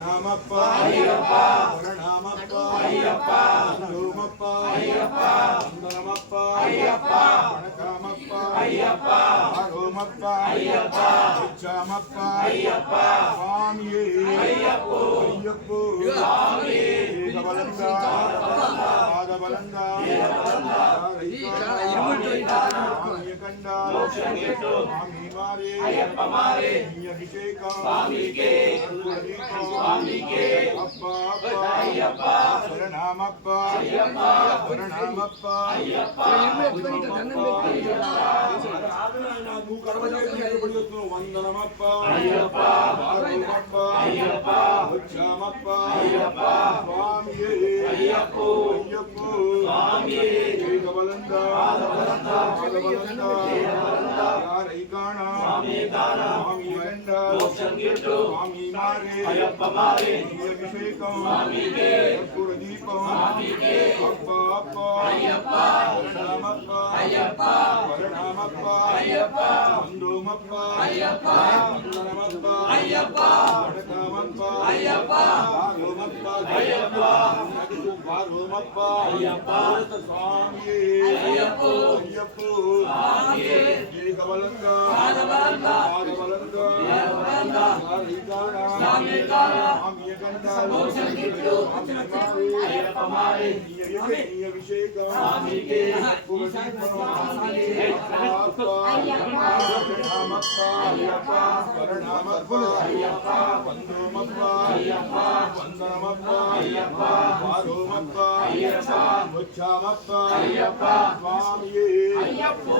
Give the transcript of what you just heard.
Namappa Ayyappa Varanamappa Ayyappa Nandumappa Ayyappa Nandaramappa Ayyappa Vanakamappa Ayyappa Aromappa Ayyappa Vichamappa Ayyappa Swamiye Ayyappo Ayyappo Swamiye Ekabalanda Padabalanda Swami Kanda Swami Mare Ayyappa Mare Abhisheka Swami ke Swami ke Appa Appa Ayyappa Varanamappa Ayyappa Varanamappa Ayyappa Vandanamappa Ayyappa Varumappa Ayyappa Vichamappa Ayyappa Swamiye Ayyappo Ayyappo Swamiye Ekabalanda Padabalanda Yarikana Swami Kanda Swami Mare Ayyappa Mare Abhishekam Swami ke Purdeepam Swami ke Appa Appa Ayyappa Varanamappa Ayyappa Varanamappa Ayyappa Nandumappa Ayyappa Nandaramappa Ayyappa Vanakamappa Ayyappa Aromappa Ayyappa Varumappa Ayyappa Swamiye Ayyappo Ayyappo Swamiye Ekabalanda Padabalanda Yarikana Swami Kanda Ayyappa Mare Abhishekam Swami ke Purdeepam Ayyappa Ayyappa Varanamappa Ayyappa Nandumappa Ayyappa Vandanamappa Ayyappa Varumappa Ayyappa Vichamappa Ayyappa Swamiye Ayyappo